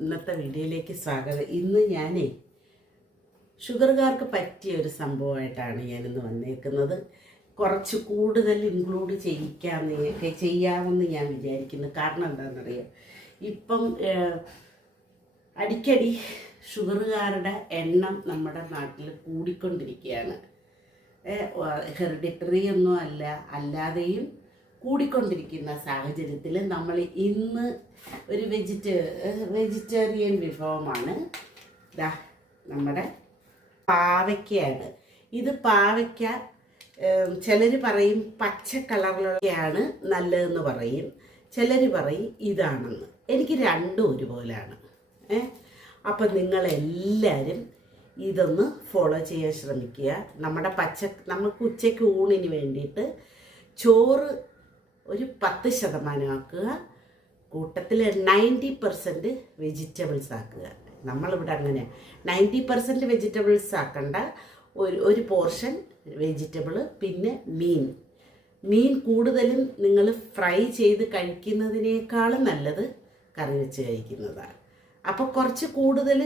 ഇന്നത്തെ വീഡിയോയിലേക്ക് സ്വാഗതം. ഇന്ന് ഞാനേ ഷുഗർകാർക്ക് പറ്റിയ ഒരു സംഭവമായിട്ടാണ് ഞാനിന്ന് വന്നേക്കുന്നത്. കുറച്ച് കൂടുതൽ ഇൻക്ലൂഡ് ചെയ്യിക്കാമെന്ന് ചെയ്യാമെന്ന് ഞാൻ വിചാരിക്കുന്നു. കാരണം എന്താണെന്നറിയാം? ഇപ്പം അടിക്കടി ഷുഗറുകാരുടെ എണ്ണം നമ്മുടെ നാട്ടിൽ കൂടിക്കൊണ്ടിരിക്കുകയാണ്. ഹെറിഡിറ്ററി ഒന്നും അല്ല അല്ലാതെയും കൂടിക്കൊണ്ടിരിക്കുന്ന സാഹചര്യത്തിൽ നമ്മൾ ഇന്ന് ഒരു വെജിറ്റ വെജിറ്റേറിയൻ വിഭവമാണ്. ദാ നമ്മുടെ പാവയ്ക്കയാണ്. ഇത് പാവയ്ക്ക ചിലർ പറയും പച്ച കളറിലൊക്കെയാണ് നല്ലതെന്ന് പറയും. ചിലർ പറയും ഇതാണെന്ന്. എനിക്ക് രണ്ടും ഒരുപോലെയാണ് ഏ അപ്പം നിങ്ങളെല്ലാവരും ഇതൊന്ന് ഫോളോ ചെയ്യാൻ ശ്രമിക്കുക. നമ്മുടെ പച്ച നമുക്ക് ഉച്ചയ്ക്ക് ഊണിന് വേണ്ടിയിട്ട് ചോറ് ഒരു പത്ത് ശതമാനമാക്കുക കൂട്ടത്തിൽ നയന്റി പെർസെന്റ് വെജിറ്റബിൾസ് ആക്കുക. നമ്മളിവിടെ അങ്ങനെ നയന്റി പെർസെന്റ് വെജിറ്റബിൾസ് ആക്കണ്ട. ഒരു ഒരു പോർഷൻ വെജിറ്റബിൾ പിന്നെ മീൻ. മീൻ കൂടുതലും നിങ്ങൾ ഫ്രൈ ചെയ്ത് കഴിക്കുന്നതിനേക്കാളും നല്ലത് കറി വെച്ച് കഴിക്കുന്നതാണ്. അപ്പോൾ കുറച്ച് കൂടുതൽ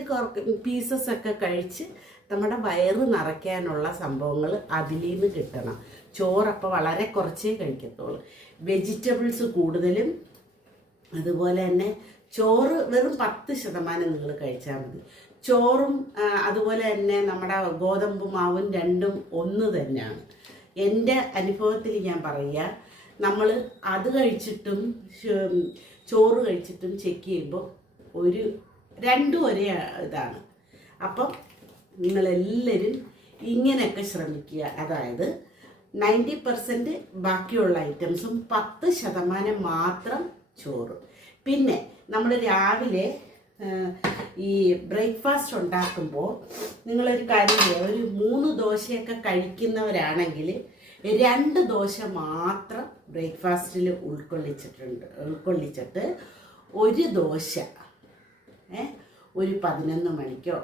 പീസസ് ഒക്കെ കഴിച്ച് നമ്മുടെ വയറ് നിറയ്ക്കാനുള്ള സംഭവങ്ങൾ അതിൽ നിന്ന് കിട്ടണം. ചോറപ്പോൾ വളരെ കുറച്ചേ കഴിക്കത്തുള്ളൂ. വെജിറ്റബിൾസ് കൂടുതലും അതുപോലെ തന്നെ ചോറ് വെറും പത്ത് ശതമാനം നിങ്ങൾ കഴിച്ചാൽ മതി. ചോറും അതുപോലെ തന്നെ നമ്മുടെ ഗോതമ്പ് മാവും രണ്ടും ഒന്ന് തന്നെയാണ്. എന്റെ അനുഭവത്തിൽ ഞാൻ പറയുക നമ്മൾ അത് കഴിച്ചിട്ടും ചോറ് കഴിച്ചിട്ടും ചെക്ക് ചെയ്യുമ്പോൾ ഒരു രണ്ടും ഒരേ ഇതാണ്. അപ്പം നിങ്ങളെല്ലാവരും ഇങ്ങനെയൊക്കെ ശ്രമിക്കുക. അതായത് നയന്റി പെർസെന്റ് ബാക്കിയുള്ള ഐറ്റംസും പത്ത് ശതമാനം മാത്രം ചോറ്. പിന്നെ നമ്മൾ രാവിലെ ഈ ബ്രേക്ക്ഫാസ്റ്റ് ഉണ്ടാക്കുമ്പോൾ നിങ്ങളൊരു കാര്യം ഒരു മൂന്ന് ദോശയൊക്കെ കഴിക്കുന്നവരാണെങ്കിൽ രണ്ട് ദോശ മാത്രം ബ്രേക്ക്ഫാസ്റ്റിൽ ഉൾക്കൊള്ളിച്ചിട്ടുണ്ട് ഉൾക്കൊള്ളിച്ചിട്ട് ഒരു ദോശ ഏ ഒരു പതിനൊന്ന് മണിക്കോ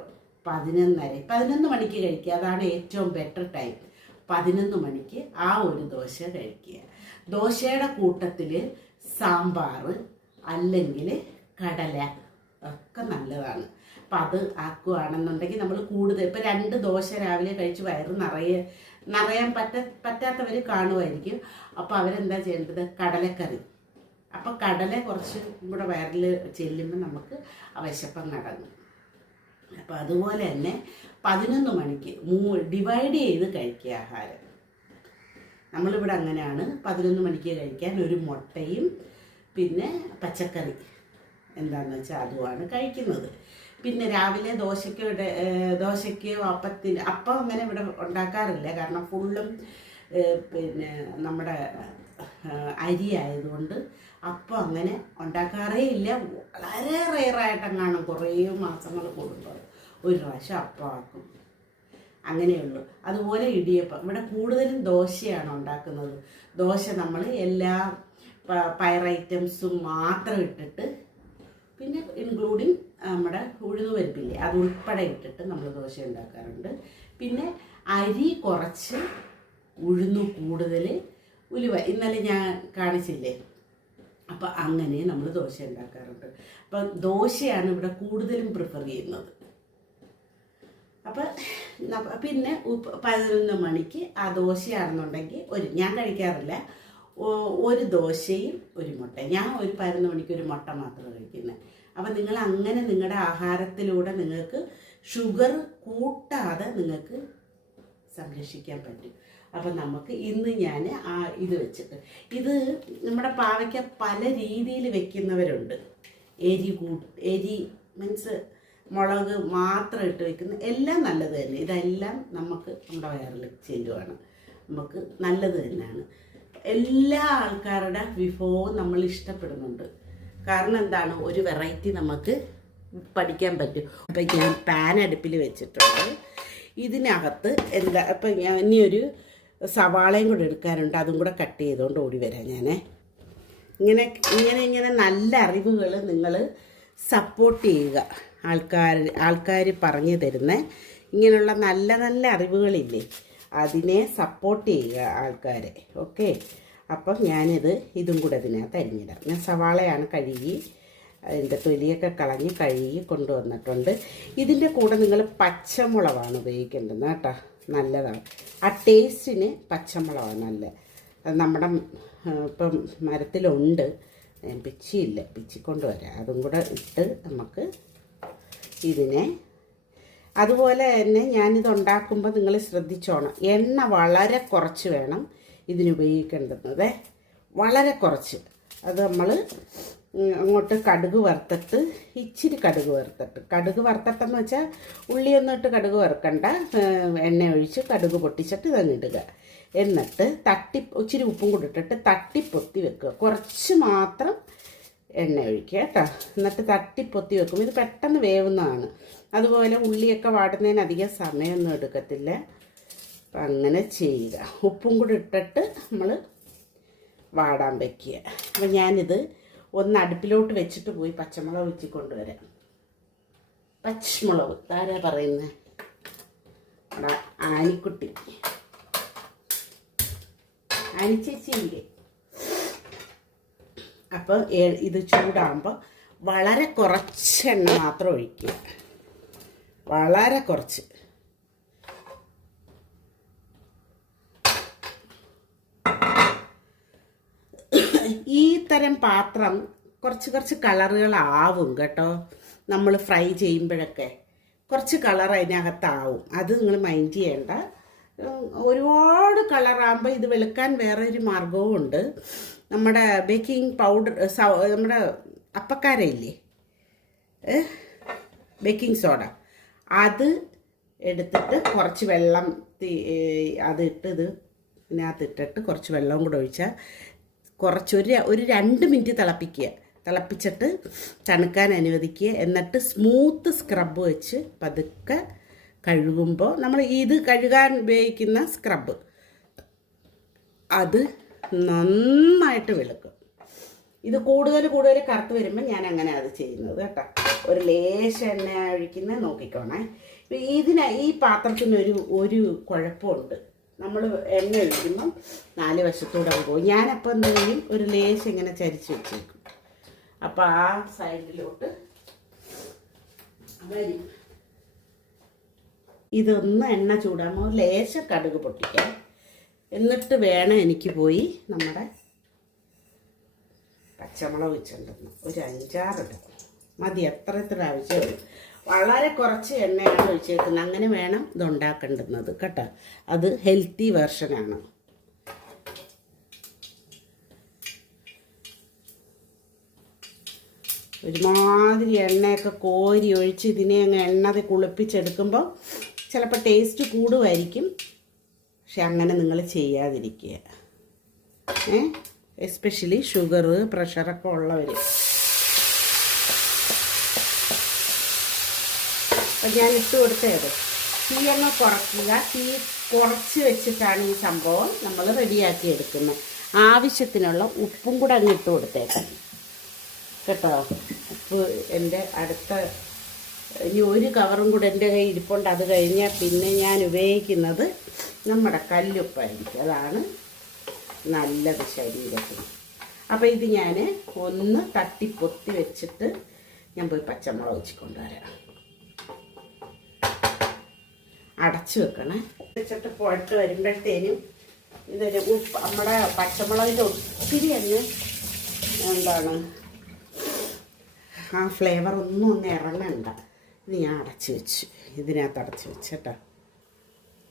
പതിനൊന്നര പതിനൊന്ന് മണിക്ക് കഴിക്കുക. അതാണ് ഏറ്റവും ബെറ്റർ ടൈം. പതിനൊന്ന് മണിക്ക് ആ ഒരു ദോശ കഴിക്കുക. ദോശയുടെ കൂട്ടത്തിൽ സാമ്പാർ അല്ലെങ്കിൽ കടല ഒക്കെ നല്ലതാണ്. അപ്പം അത് ആക്കുകയാണെന്നുണ്ടെങ്കിൽ നമ്മൾ കൂടുതൽ ഇപ്പം രണ്ട് ദോശ രാവിലെ കഴിച്ച് വയറ് നിറയെ നിറയാൻ പറ്റ പറ്റാത്തവർ കാണുമായിരിക്കും. അപ്പോൾ അവരെന്താ ചെയ്യേണ്ടത്? കടലക്കറി. അപ്പോൾ കടല കുറച്ച് ഇവിടെ വയറിൽ ചെല്ലുമ്പോൾ നമുക്ക് ആ വിശപ്പം നടങ്ങും അപ്പോൾ അതുപോലെ തന്നെ പതിനൊന്ന് മണിക്ക് മൂ ഡിവൈഡ് ചെയ്ത് കഴിക്കുക ആഹാരം. നമ്മളിവിടെ അങ്ങനെയാണ് പതിനൊന്ന് മണിക്ക് കഴിക്കാൻ ഒരു മുട്ടയും പിന്നെ പച്ചക്കറി എന്താണെന്ന് വെച്ചാൽ അതുമാണ് കഴിക്കുന്നത്. പിന്നെ രാവിലെ ദോശയ്ക്ക് ദോശയ്ക്ക് അപ്പത്തിന് അപ്പം അങ്ങനെ ഇവിടെ ഉണ്ടാക്കാറില്ല. കാരണം ഫുള്ളും പിന്നെ നമ്മുടെ അരി ആയതുകൊണ്ട് അപ്പം അങ്ങനെ ഉണ്ടാക്കാറേ ഇല്ല. വളരെ റെയറായിട്ടെങ്ങാനും കുറേ മാസങ്ങൾ കൂടുമ്പോൾ ഒരു പ്രാവശ്യം അപ്പമാക്കും അങ്ങനെയുള്ളൂ അതുപോലെ ഇടിയപ്പം. ഇവിടെ കൂടുതലും ദോശയാണ് ഉണ്ടാക്കുന്നത്. ദോശ നമ്മൾ എല്ലാ പയർ ഐറ്റംസും മാത്രം ഇട്ടിട്ട് പിന്നെ ഇൻക്ലൂഡിങ് നമ്മുടെ ഉഴുന്ന് പരിപ്പില്ലേ അത് ഉൾപ്പെടെ ഇട്ടിട്ട് നമ്മൾ ദോശ ഉണ്ടാക്കാറുണ്ട്. പിന്നെ അരി കുറച്ച് ഉഴുന്നു കൂടുതൽ ഉലുവ. ഇന്നലെ ഞാൻ കാണിച്ചില്ലേ അപ്പം അങ്ങനെ നമ്മൾ ദോശ ഉണ്ടാക്കാറുണ്ട്. അപ്പം ദോശയാണ് ഇവിടെ കൂടുതലും പ്രിഫർ ചെയ്യുന്നത്. അപ്പം പിന്നെ പതിനൊന്ന് മണിക്ക് ആ ദോശയാണെന്നുണ്ടെങ്കിൽ ഒരു ഞാൻ കഴിക്കാറില്ല. ഒരു ദോശയും ഒരു മുട്ട. ഞാൻ ഒരു പതിനൊന്ന് മണിക്ക് ഒരു മുട്ട മാത്രമേ കഴിക്കുന്നത് അപ്പം നിങ്ങൾ അങ്ങനെ നിങ്ങളുടെ ആഹാരത്തിലൂടെ നിങ്ങൾക്ക് ഷുഗർ കൂട്ടാതെ നിങ്ങൾക്ക് സംരക്ഷിക്കാൻ പറ്റും. അപ്പം നമുക്ക് ഇന്ന് ഞാൻ ആ ഇത് വെച്ചിട്ട് ഇത് നമ്മുടെ പാവയ്ക്ക പല രീതിയിൽ വെക്കുന്നവരുണ്ട്. എരി കൂ എരി മീൻസ് മുളക് മാത്രം ഇട്ട് വെക്കുന്ന എല്ലാം നല്ലത് തന്നെ. ഇതെല്ലാം നമുക്ക് നമ്മുടെ വയറിൽ ചെല്ലുവാണ് നമുക്ക് നല്ലത് തന്നെയാണ്. എല്ലാ ആൾക്കാരുടെ വിഭവവും നമ്മൾ ഇഷ്ടപ്പെടുന്നുണ്ട്. കാരണം എന്താണ്? ഒരു വെറൈറ്റി നമുക്ക് പഠിക്കാൻ പറ്റും. അപ്പം ഞാൻ പാൻ അടുപ്പിൽ വെച്ചിട്ടുണ്ട്. ഇതിനകത്ത് എന്താ അപ്പം ഞാൻ ഇനിയൊരു സവാളയും കൂടെ എടുക്കാനുണ്ട്. അതും കൂടെ കട്ട് ചെയ്തുകൊണ്ട് ഓടി വരാം ഞാൻ ഇങ്ങനെ ഇങ്ങനെ ഇങ്ങനെ നല്ല അറിവുകൾ നിങ്ങൾ സപ്പോർട്ട് ചെയ്യുക. ആൾക്കാർ ആൾക്കാർ പറഞ്ഞു തരുന്ന. ഇങ്ങനെയുള്ള നല്ല നല്ല അറിവുകളില്ലേ അതിനെ സപ്പോർട്ട് ചെയ്യുക ആൾക്കാരെ. ഓക്കെ? അപ്പം ഞാനിത് ഇതും കൂടെ ഇതിനകത്ത് അരിഞ്ഞിടാം. ഞാൻ സവാളയാണ് കഴുകി അതിന്റെ തൊലിയൊക്കെ കളഞ്ഞ് കഴുകി കൊണ്ടുവന്നിട്ടുണ്ട്. ഇതിന്റെ കൂടെ നിങ്ങൾ പച്ചമുളകാണ് ഉപയോഗിക്കേണ്ടത്. കേട്ടോ. നല്ലതാണ്. ആ ടേസ്റ്റിന് പച്ചമുളകാണ് നല്ല അത് നമ്മുടെ ഇപ്പം മരത്തിലുണ്ട്. പിച്ചിയില്ല. പിച്ചിക്കൊണ്ട് വരാം അതും കൂടെ ഇട്ട് നമുക്ക് ഇതിനെ അതുപോലെ തന്നെ ഞാനിത് ഉണ്ടാക്കുമ്പോൾ നിങ്ങൾ ശ്രദ്ധിച്ചോണം. എണ്ണ വളരെ കുറച്ച് വേണം ഇതിന് ഉപയോഗിക്കേണ്ടുന്നത് വളരെ കുറച്ച്. അത് നമ്മൾ അങ്ങോട്ട് കടുക് വറുത്തിട്ട് ഇച്ചിരി കടുക് വറുത്തിട്ട്. കടുക് വറുത്തിട്ടെന്ന് വെച്ചാൽ ഉള്ളിയൊന്നും ഇട്ട് കടുക് വറുക്കണ്ട. എണ്ണ ഒഴിച്ച് കടുക് പൊട്ടിച്ചിട്ട് ഇതങ്ങ് ഇടുക. എന്നിട്ട് തട്ടി ഇച്ചിരി ഉപ്പും കൂടി ഇട്ടിട്ട് തട്ടിപ്പൊത്തി വെക്കുക. കുറച്ച് മാത്രം എണ്ണ ഒഴിക്കുക കേട്ടോ. എന്നിട്ട് തട്ടിപ്പൊത്തി വെക്കും. ഇത് പെട്ടെന്ന് വേവുന്നതാണ്. അതുപോലെ ഉള്ളിയൊക്കെ വാടുന്നതിന് അധികം സമയമൊന്നും എടുക്കത്തില്ല. അപ്പം അങ്ങനെ ചെയ്യുക. ഉപ്പും കൂടി ഇട്ടിട്ട് നമ്മൾ വാടാൻ വയ്ക്കുക അപ്പം ഞാനിത് ഒന്ന് അടുപ്പിലോട്ട് വെച്ചിട്ട് പോയി പച്ചമുളക് വെച്ച് കൊണ്ടുവരാം. പച്ചമുളക് താര പറയുന്നത് അവിടെ ആനിക്കുട്ടി. ആനിച്ചേച്ചിയില്ലേ? അപ്പോൾ ഇത് ചൂടാകുമ്പോൾ വളരെ കുറച്ച് എണ്ണ മാത്രം ഒഴിക്കുക. വളരെ കുറച്ച്. ഈ തരം പാത്രം കുറച്ച് കുറച്ച് കളറുകളാവും കേട്ടോ. നമ്മൾ ഫ്രൈ ചെയ്യുമ്പോഴൊക്കെ. കുറച്ച് കളർ അതിനകത്താവും. അത് നിങ്ങൾ മൈൻഡ് ചെയ്യേണ്ട. ഒരുപാട് കളറാകുമ്പോൾ ഇത് വെളുക്കാൻ ഒരു മാർഗവും ഉണ്ട്. നമ്മുടെ ബേക്കിംഗ് പൗഡർ നമ്മുടെ അപ്പക്കാരയില്ലേ? Baking soda. അത് എടുത്തിട്ട് കുറച്ച് വെള്ളം അതിട്ട് ഇത് ഇതിനകത്ത് ഇട്ടിട്ട് കുറച്ച് വെള്ളം കൂടെ ഒഴിച്ചാൽ കുറച്ച് ഒരു രണ്ട് മിനിറ്റ് തിളപ്പിക്കുക. തിളപ്പിച്ചിട്ട് തണുക്കാൻ അനുവദിക്കുക. എന്നിട്ട് സ്മൂത്ത് സ്ക്രബ് വെച്ച് പതുക്കെ കഴുകുമ്പോൾ നമ്മൾ ഇത് കഴുകാൻ ഉപയോഗിക്കുന്ന സ്ക്രബ് അത് നന്നായിട്ട് വെളുക്കും. ഇത് കൂടുതൽ കൂടുതൽ കറുത്ത് വരുമ്പോൾ ഞാൻ അങ്ങനെ അത് ചെയ്യുന്നത് കേട്ടോ. ഒരു ലേശ എണ്ണ ഒഴിക്കുന്നത് നോക്കിക്കോണേ. ഇതിന് ഈ പാത്രത്തിനൊരു ഒരു കുഴപ്പമുണ്ട്. നമ്മൾ എണ്ണ ഒഴിക്കുമ്പം നാല് വശത്തൂടെ പോകും. ഞാനപ്പോൾ എന്ത് ചെയ്യും? ഒരു ലേശം ഇങ്ങനെ ചരിച്ച് വെച്ചേക്കും. അപ്പം ആ സൈഡിലോട്ട് വരും. ഇതൊന്ന് എണ്ണ ചൂടാകുമ്പോൾ ലേശം കടുക് പൊട്ടിക്കാം. എന്നിട്ട് വേണം എനിക്ക് പോയി നമ്മുടെ പച്ചമുളക് വെച്ചിട്ടുണ്ടെന്ന് ഒരു അഞ്ചാറ് മതി എത്ര എത്ര ആവശ്യമുള്ളൂ. വളരെ കുറച്ച് എണ്ണയാണ് ഒഴിച്ചേക്കുന്നത് അങ്ങനെ വേണം ഇത് ഉണ്ടാക്കേണ്ടുന്നത് കേട്ടോ. അത് ഹെൽത്തി വേർഷനാണ് ഒരുമാതിരി എണ്ണയൊക്കെ കോരി ഒഴിച്ച് ഇതിനെ അങ്ങ് എണ്ണത് കുളിപ്പിച്ചെടുക്കുമ്പോൾ ചിലപ്പോൾ ടേസ്റ്റ് കൂടുമായിരിക്കും. പക്ഷെ അങ്ങനെ നിങ്ങൾ ചെയ്യാതിരിക്കുക. ഏ? എസ്പെഷ്യലി ഷുഗർ പ്രഷറൊക്കെ ഉള്ളവർ അപ്പം ഞാൻ ഇട്ട് കൊടുത്തത്. തീ അങ്ങ് കുറയ്ക്കുക തീ കുറച്ച് വെച്ചിട്ടാണ് ഈ സംഭവം നമ്മൾ റെഡിയാക്കി എടുക്കുന്നത്. ആവശ്യത്തിനുള്ള ഉപ്പും കൂടെ അങ്ങ് ഇട്ട് കൊടുത്തേക്കാം. കേട്ടോ? ഉപ്പ് എന്റെ അടുത്ത ഇനി ഒരു കവറും കൂടെ എന്റെ കയ്യിൽ ഇരിപ്പുണ്ട്. അത് കഴിഞ്ഞാൽ പിന്നെ ഞാൻ ഉപയോഗിക്കുന്നത് നമ്മുടെ കല്ലുപ്പായിരിക്കും. അതാണ് നല്ലത് ശരീരത്തിന്. അപ്പോൾ ഇത് ഞാൻ ഒന്ന് തട്ടിപ്പൊത്തി വെച്ചിട്ട് ഞാൻ പോയി പച്ചമുളക് വെച്ച് കൊണ്ടുവരാം. അടച്ചു വെക്കണേ. വെച്ചിട്ട് പുഴട്ട് വരുമ്പോഴത്തേനും ഇതൊരു ഉപ്പ് നമ്മുടെ പച്ചമുളകിന്റെ ഒത്തിരി അങ്ങ് എന്താണ് ആ ഫ്ലേവർ ഒന്നും ഒന്ന് ഇറങ്ങണ്ട. ഇത് ഞാൻ അടച്ചു വെച്ചു. ഇതിനകത്ത് അടച്ചു വെച്ചു കേട്ടോ.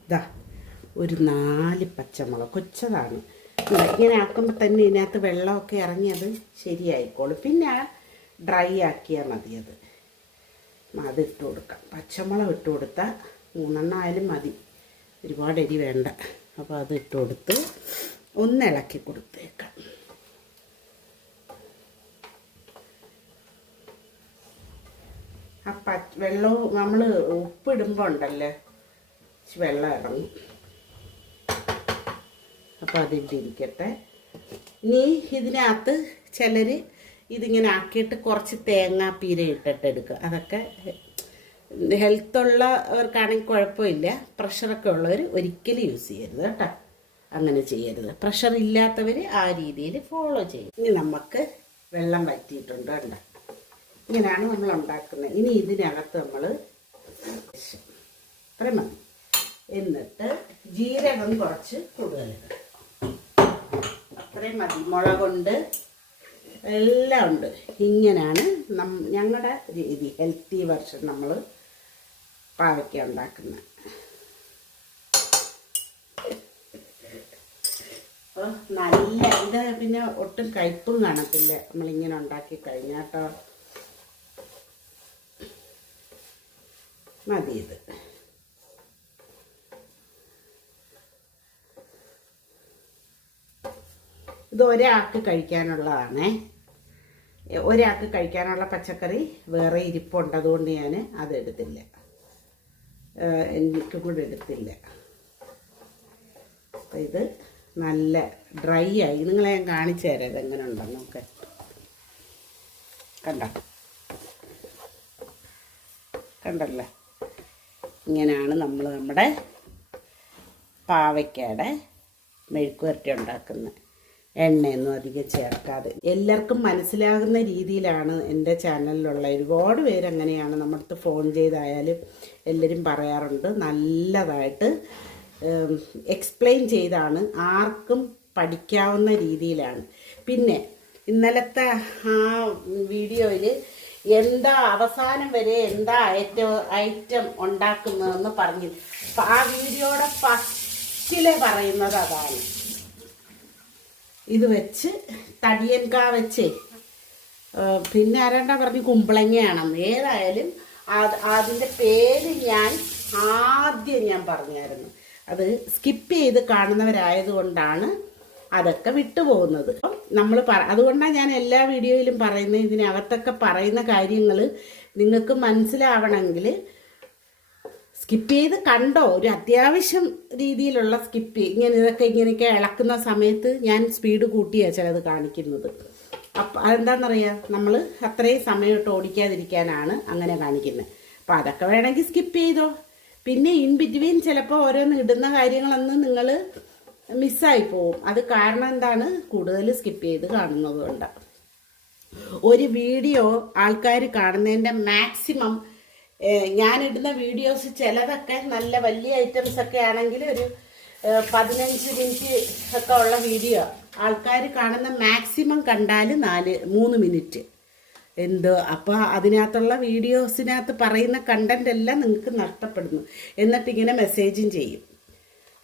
ഇതാ ഒരു നാല് പച്ചമുളക്. കൊച്ചതാണ്. ഇങ്ങനെ ആക്കുമ്പോൾ തന്നെ ഇതിനകത്ത് വെള്ളമൊക്കെ ഇറങ്ങിയത് ശരിയായിക്കോളും. പിന്നെ ഡ്രൈ ആക്കിയാൽ മതി അത്. ഇട്ട് കൊടുക്കാം. പച്ചമുളക് ഇട്ട് കൊടുത്താൽ മൂന്നെണ്ണം ആയാലും മതി. ഒരുപാട് എരി വേണ്ട. അപ്പോൾ അത് ഇട്ട് കൊടുത്ത് ഒന്ന് ഇളക്കി കൊടുത്തേക്കാം. ആ പച്ച വെള്ളവും നമ്മൾ ഉപ്പിടുമ്പോൾ ഉണ്ടല്ലേ? വെള്ളം ഇറങ്ങും. അപ്പോൾ അതിന്റെ ഇരിക്കട്ടെ ഇനി ഇതിനകത്ത് ചിലർ ഇതിങ്ങനെ ആക്കിയിട്ട് കുറച്ച് തേങ്ങാപ്പീര ഇട്ടിട്ട് എടുക്കുക. അതൊക്കെ ഹെൽത്ത് ഉള്ളവർക്കാണെങ്കിൽ കുഴപ്പമില്ല. പ്രഷറൊക്കെ ഉള്ളവർ ഒരിക്കലും യൂസ് ചെയ്യരുത് കേട്ടോ. അങ്ങനെ ചെയ്യരുത്. പ്രഷർ ഇല്ലാത്തവർ ആ രീതിയിൽ ഫോളോ ചെയ്യും. ഇനി നമുക്ക് വെള്ളം വറ്റിയിട്ടുണ്ട് കണ്ട? ഇങ്ങനെയാണ് നമ്മൾ ഉണ്ടാക്കുന്നത്. ഇനി ഇതിനകത്ത് നമ്മൾ അത്രയും മതി. എന്നിട്ട് ജീരകം കുറച്ച് കൂടുതൽ ഇടും അത്രയും മതി. മുളകുണ്ട് എല്ലാം ഉണ്ട്. ഇങ്ങനെയാണ് നം ഞങ്ങളുടെ രീതി ഹെൽത്തി വെർഷൻ നമ്മൾ പാവയ്ക്ക ഉണ്ടാക്കുന്നത്. നല്ല ഇത് പിന്നെ ഒട്ടും കയ്പും കാണത്തില്ല. നമ്മളിങ്ങനെ ഉണ്ടാക്കി കഴിഞ്ഞാട്ടോ മതി ഇത്. ഇത് ഒരാൾക്ക് കഴിക്കാനുള്ളതാണേ. ഒരാൾക്ക് കഴിക്കാനുള്ള പച്ചക്കറി വേറെ ഇരിപ്പുണ്ടതുകൊണ്ട് ഞാൻ അത് എടുത്തില്ല ഏഹ് എനിക്കും കൂടെ എടുത്തില്ല. ഇത് നല്ല ഡ്രൈ ആയി. നിങ്ങളെ ഞാൻ കാണിച്ചു തരാം ഇതെങ്ങനെ ഉണ്ടെന്ന് നോക്കെ. കണ്ട? കണ്ടല്ലേ? ഇങ്ങനെയാണ് നമ്മൾ നമ്മുടെ പാവയ്ക്കയുടെ മെഴുക്കുവരട്ടി ഉണ്ടാക്കുന്നത്. എണ്ണയൊന്നും അധികം ചേർക്കാതെ. എല്ലാവർക്കും മനസ്സിലാകുന്ന രീതിയിലാണ് എന്റെ ചാനലിലുള്ള ഒരുപാട് പേര് അങ്ങനെയാണ് അടുത്ത് ഫോൺ ചെയ്തായാലും എല്ലാവരും പറയാറുണ്ട്. നല്ലതായിട്ട് എക്സ്പ്ലെയിൻ ചെയ്താണ്. ആർക്കും പഠിക്കാവുന്ന രീതിയിലാണ്. പിന്നെ ഇന്നലത്തെ ആ വീഡിയോയിൽ എന്താ അവസാനം വരെ എന്താ ഐറ്റം ഐറ്റം ഉണ്ടാക്കുന്നതെന്ന് പറഞ്ഞു ആ വീഡിയോയുടെ ഫസ്റ്റിലെ പറയുന്നത് അതാണ്. ഇത് വെച്ച് തടിയൻകാ വെച്ചേ. പിന്നെ ആരാണ്ടാ പറഞ്ഞ് കുമ്പളങ്ങയാണെന്ന് ഏതായാലും അത് അതിന്റെ പേര് ഞാൻ ആദ്യം ഞാൻ പറഞ്ഞായിരുന്നു. അത് സ്കിപ്പ് ചെയ്ത് കാണുന്നവരായതുകൊണ്ടാണ് അതൊക്കെ വിട്ടുപോകുന്നത്. നമ്മൾ പറ അതുകൊണ്ടാണ് ഞാൻ എല്ലാ വീഡിയോയിലും പറയുന്നത് ഇതിനകത്തൊക്കെ പറയുന്ന കാര്യങ്ങൾ നിങ്ങൾക്ക് മനസ്സിലാവണമെങ്കിൽ സ്കിപ്പ് ചെയ്ത് കണ്ടോ? ഒരു അത്യാവശ്യം രീതിയിലുള്ള സ്കിപ്പ് ഇങ്ങനെ ഇതൊക്കെ ഇങ്ങനെയൊക്കെ ഇളക്കുന്ന സമയത്ത് ഞാൻ സ്പീഡ് കൂട്ടിയാണ് ചിലത് കാണിക്കുന്നത്. അപ്പം അതെന്താണെന്നറിയാം നമ്മൾ അത്രയും സമയം ഇട്ട് ഓടിക്കാതിരിക്കാനാണ് അങ്ങനെ കാണിക്കുന്നത്. അപ്പം അതൊക്കെ വേണമെങ്കിൽ സ്കിപ്പ് ചെയ്തോ. പിന്നെ ഇൻ ബിറ്റ്വീൻ ചിലപ്പോൾ ഓരോന്ന് ഇടുന്ന കാര്യങ്ങളൊന്നും നിങ്ങൾ മിസ്സായി പോവും. അത് കാരണം എന്താണ്? കൂടുതൽ സ്കിപ്പ് ചെയ്ത് കാണുന്നത് കൊണ്ടാണ് ഒരു വീഡിയോ ആൾക്കാർ കാണുന്നതിന്റെ മാക്സിമം ഞാനിടുന്ന വീഡിയോസ് ചിലതൊക്കെ നല്ല വലിയ ഐറ്റംസ് ഒക്കെ ആണെങ്കിൽ ഒരു പതിനഞ്ച് മിനിറ്റ് ഒക്കെ ഉള്ള വീഡിയോ ആൾക്കാർ കാണുന്ന മാക്സിമം കണ്ടാൽ നാല് മൂന്ന് മിനിറ്റ് എന്തോ അപ്പോൾ അതിനകത്തുള്ള വീഡിയോസിനകത്ത് പറയുന്ന കണ്ടന്റ് എല്ലാം നിങ്ങൾക്ക് നഷ്ടപ്പെടുന്നു. എന്നിട്ട് ഇങ്ങനെ മെസ്സേജും ചെയ്യും.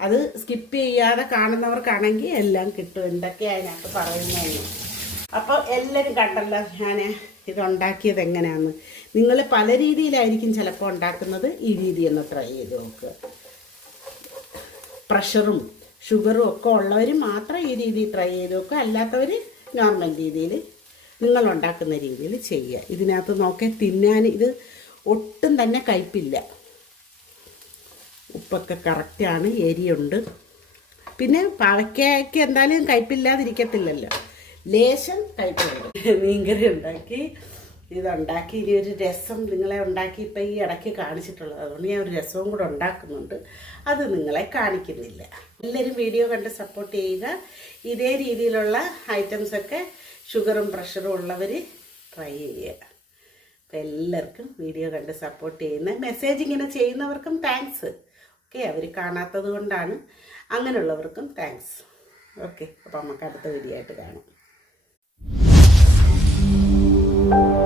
അത് സ്കിപ്പ് ചെയ്യാതെ കാണുന്നവർക്കാണെങ്കിൽ എല്ലാം കിട്ടും. എന്തൊക്കെയാണ് അതിനകത്ത് പറയുന്നതെന്ന്. അപ്പോൾ എല്ലാവരും കണ്ടല്ലോ ഞാൻ ഇത് ഉണ്ടാക്കിയത് എങ്ങനെയാണെന്ന് നിങ്ങൾ പല രീതിയിലായിരിക്കും ചിലപ്പോൾ ഉണ്ടാക്കുന്നത് ഈ രീതി ഒന്ന് ട്രൈ ചെയ്ത് നോക്കുക പ്രഷറും ഷുഗറും ഒക്കെ ഉള്ളവർ മാത്രം ഈ രീതി ട്രൈ ചെയ്ത് നോക്കുക അല്ലാത്തവർ നോർമൽ രീതിയിൽ നിങ്ങൾ ഉണ്ടാക്കുന്ന രീതിയിൽ ചെയ്യുക. ഇതിനകത്ത് നോക്കി തിന്നാൻ ഇത് ഒട്ടും തന്നെ കയ്പില്ല. ഉപ്പൊക്കെ കറക്റ്റാണ് എരിയുണ്ട്. പിന്നെ പാവയ്ക്കയ്ക്ക് എന്തായാലും കയ്പില്ലാതിരിക്കത്തില്ലല്ലോ. ലേശം കയ്പുണ്ട് മീൻകറി ഉണ്ടാക്കി ഇതുണ്ടാക്കി. ഇനി ഒരു രസം നിങ്ങളെ ഉണ്ടാക്കി ഇപ്പം ഈ ഇടയ്ക്ക് കാണിച്ചിട്ടുള്ളത്. അതുകൊണ്ട് ഞാൻ ഒരു രസവും കൂടെ ഉണ്ടാക്കുന്നുണ്ട്. അത് നിങ്ങളെ കാണിക്കുന്നില്ല. എല്ലാവരും വീഡിയോ കണ്ട് സപ്പോർട്ട് ചെയ്യുക. ഇതേ രീതിയിലുള്ള ഐറ്റംസൊക്കെ ഷുഗറും പ്രഷറും ഉള്ളവർ ട്രൈ ചെയ്യുക. അപ്പം എല്ലാവർക്കും വീഡിയോ കണ്ട് സപ്പോർട്ട് ചെയ്യുന്ന മെസ്സേജ് ഇങ്ങനെ ചെയ്യുന്നവർക്കും താങ്ക്സ് ഓക്കെ അവർ കാണാത്തത് കൊണ്ടാണ് അങ്ങനെയുള്ളവർക്കും താങ്ക്സ് ഓക്കെ അപ്പം നമുക്ക് അടുത്ത വീഡിയോ ആയിട്ട് കാണാം. Música